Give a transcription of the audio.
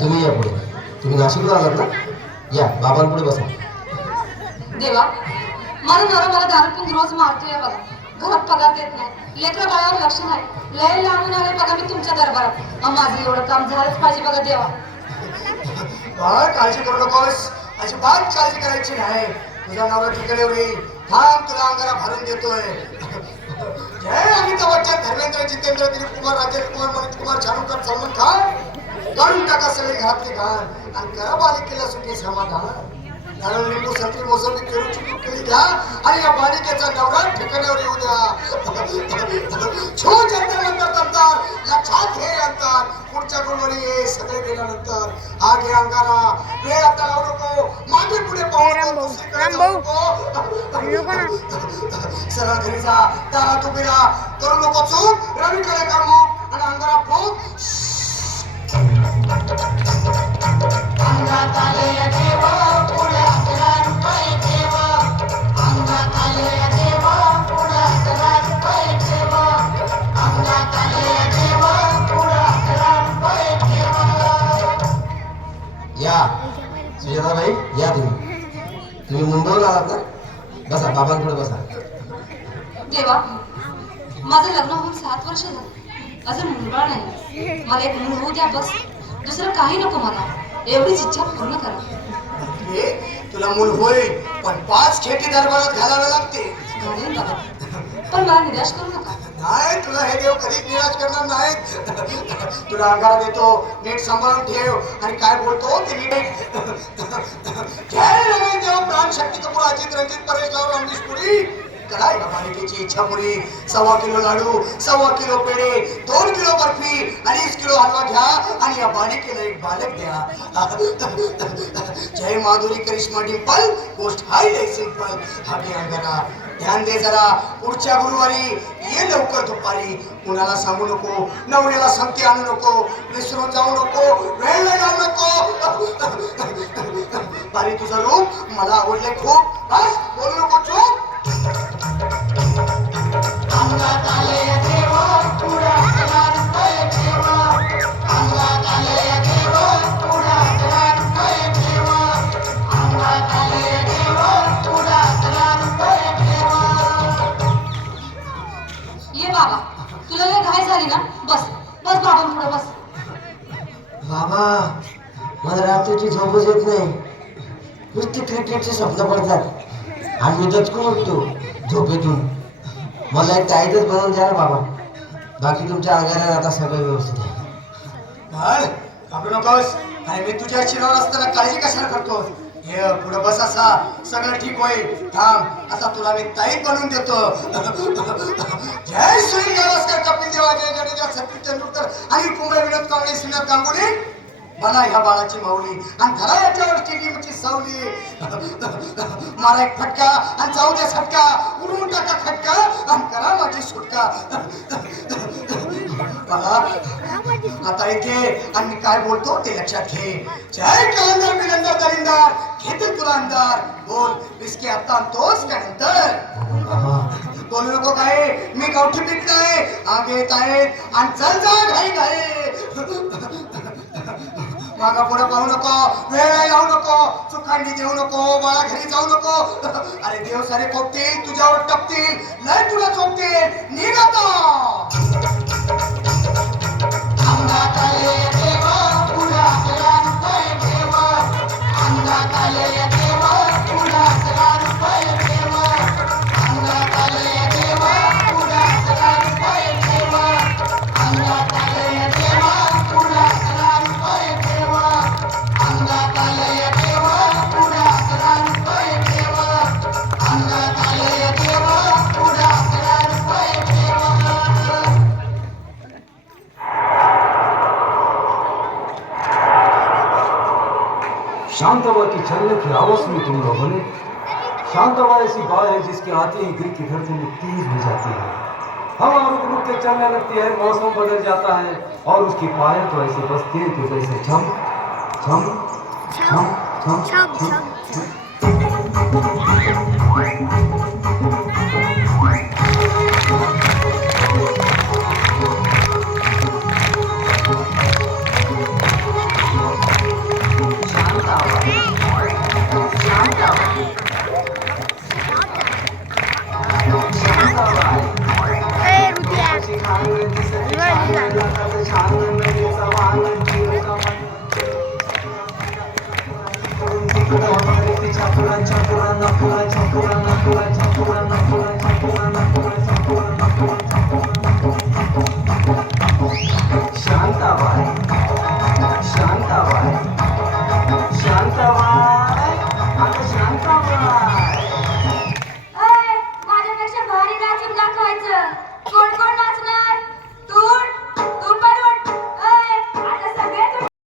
तुम्ही या पुढे. तुम्ही नाशिकला आलात ना? या बाबांपुढे बसा. देवा, माझा नवरा मला दारू पिऊन रोज मारतोय बघा. घरात पगार देत नाही, लेकरं बाळावर लक्ष नाही. लय लांबून आले बघा मी तुमच्या दरबारात. माझं एवढं काम झालंच पाहिजे बघा देवा. बाळ काळजी करू नकोस, अजिबात काळजी करायची नाही. तुझा नवरा तिकडे होईल. थांब, तुला अंगाला भरून देतोय. जय अमिताभ बच्चन, धर्मेंद्र, जितेंद्र, दिलीप कुमार, राजेश कुमार, मनोज कुमार, शाहरुख खान, सलमान खान काढून टाका सगळे घरातले घाण आणि करा बालिकेला सुखी समाधान. नारळ, लिंबू, संत्री, मोसंबी, पेरूची केळी घ्या आणि या बालिकेचा नवरा ठिकाणावर येऊ द्या. छो जंतर नंतर तंतर, लक्षात घे अंतर. पुढच्या गुरुवारी ये सगळे गेल्यानंतर. हा घे अंगारा, हे आता लावू नको, मागे पुढे पाहू नको, सरळ घरी जा, दारात उभी राहा, करू नको चूक, रवीकडे कामू आणि अंगारा फूक. अंगात आले देवा, पुढे 11 रुपये देवा. अंगात आले देवा, पुढे 11 रुपये देवा. अंगात आले देवा, पुढे 11 रुपये देवा. या सुजाताबाई, या तुम्ही मुंबईला आलात ना? बसा, बाबांपुढे बसा. देवा, माझं लग्न होऊन 7 वर्ष झालं, अजून मुलगा नाही. मला एक मूल होऊ द्या बस, दुसरं काही नको मला. एवढीच इच्छा पूर्ण करा. तुला मूल होईल, पण 5 खेटी दरबारात घालावे लागते. पण मला निराश करू नका. नाही, तुला हे देव कधीच निराश करणार नाहीत. तुला अंगारा देतो, नीट सांभाळून ठेव आणि काय बोलतो ते नीट. जय रमेश देव, प्राण शक्ती कपूर, अजित रंजित, परेश राव, रामदेश पुरी. करा या बालिकेची इच्छा पुरी. 1.25 किलो लाडू, 1.25 किलो पेढे, 2 किलो बर्फी, 2.5 किलो हलवा घ्या आणि या बालिकेला एक बालक द्या. जय माधुरी, करिश्मा, डिंपल, गोष्ट हाय लय सिंपल. हा घे अंगारा, ध्यान दे जरा. पुढच्या गुरुवारी ये लवकर दुपारी. कुणाला सांगू नको, नवऱ्याला संगती आणू नको, विसरून जाऊ नको, वेळ लावू नको. बारी तुझं रूप मला आवडले खूप. बस बोलू नको चूप. अंगात आले देवा, पुढे 11 रुपये देवा. अंगात आले देवा, पुढे 11 रुपये देवा. अंगात आले देवा, पुढे 11 रुपये देवा. ये बाबा, तुला लय घाई झाली ना? बस बस बाबांपुढे बस. बाबा, मला रात्रीची झोपच येत नाही. नुसती क्रिकेटची स्वप्न पडतात आणि मी दचकून उठतो झोपेतून. मला एक टाईटच बनवून द्या ना बाबा. बाकी तुमच्या अंगाला आता सगळं व्यवस्थित आहे. घाबरू नकोस. आणि मी तुझ्या शिरावर असताना काळजी कशाला करतो? हे पुढे बस, असा सगळं ठीक होईल. थांब, आता तुला मी ताईत बनवून देतो. जय सुनील गावस्कर, कपिल देव, अजय जडेजा, सचिन तेंडुलकर आणि कुंबळे, विनोद कांबळे, श्रीनाथ गांगुली. बना ह्या बाळाची माऊली आणि धरा याच्यावर स्टेडियमची सावली. मारा एक फटका आणि जाऊ दे सटका, उडवून टाका खटका आणि करा माझी सुटका. बघा आता इथे आणि मी काय बोलतो ते लक्षात घे. जय कलंदर, बिलंदर, दरिंदर, घेतील तुला अंधार. बोल, विस्की आता आणतोस का नंतर? बोलू नको काय, मी गावठी पीठ नाही, आग येत आहे आणि चल जा घाई घाई. मागा पुढे पाहू नको, वेळ लावू नको, चुकांडी देऊ नको, बाळा घरी जाऊ नको. अरे देव सारे कोपतील, तुझ्यावर टपतील, लय तुला चोपतील. निघ आता. अंगात आले देवा, पुढे 11 रुपये देवा. अंगात आले देवा, पुढे 11 रुपये देवा. अंगात आले देवा, पुढे 11 रुपये देवा. अंगात आले देवा, पुढे 11 रुपये देवा. अंगात आले देवा, पुढे 11 रुपये देवा. अंगात आले देवा, पुढे 11 रुपये देवा. शांतवा की चलने की आवाज में तुम लोगों ने, शांतवा ऐसी बात है जिसके आते ही दिल की धड़कन में तेज हो जाती है. हवा रुक रुक के चलने लगती है, मौसम बदल जाता है और उसकी पायल तो ऐसे बजती है कि जैसे झम झम झम झम झम झम.